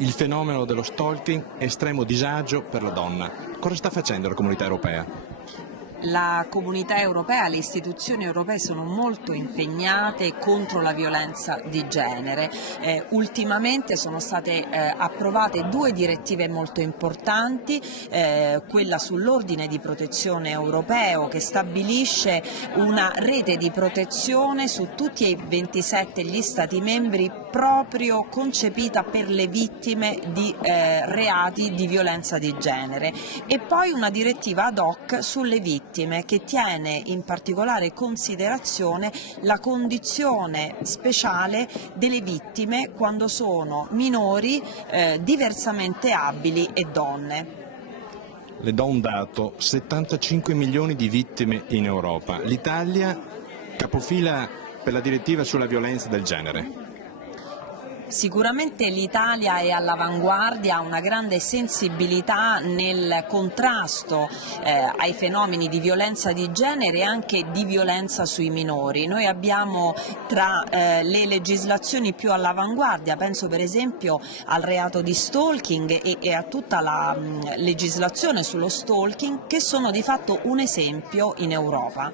Il fenomeno dello stalking, estremo disagio per la donna. Cosa sta facendo la comunità europea? La comunità europea, le istituzioni europee sono molto impegnate contro la violenza di genere. Ultimamente sono state approvate due direttive molto importanti, quella sull'ordine di protezione europeo che stabilisce una rete di protezione su tutti e 27 gli Stati membri proprio concepita per le vittime di reati di violenza di genere, e poi una direttiva ad hoc sulle vittime che tiene in particolare considerazione la condizione speciale delle vittime quando sono minori, diversamente abili e donne. Le do un dato: 75 milioni di vittime in Europa. L'Italia capofila per la direttiva sulla violenza del genere. Sicuramente l'Italia è all'avanguardia, ha una grande sensibilità nel contrasto ai fenomeni di violenza di genere e anche di violenza sui minori. Noi abbiamo tra le legislazioni più all'avanguardia, penso per esempio al reato di stalking e a tutta la legislazione sullo stalking, che sono di fatto un esempio in Europa.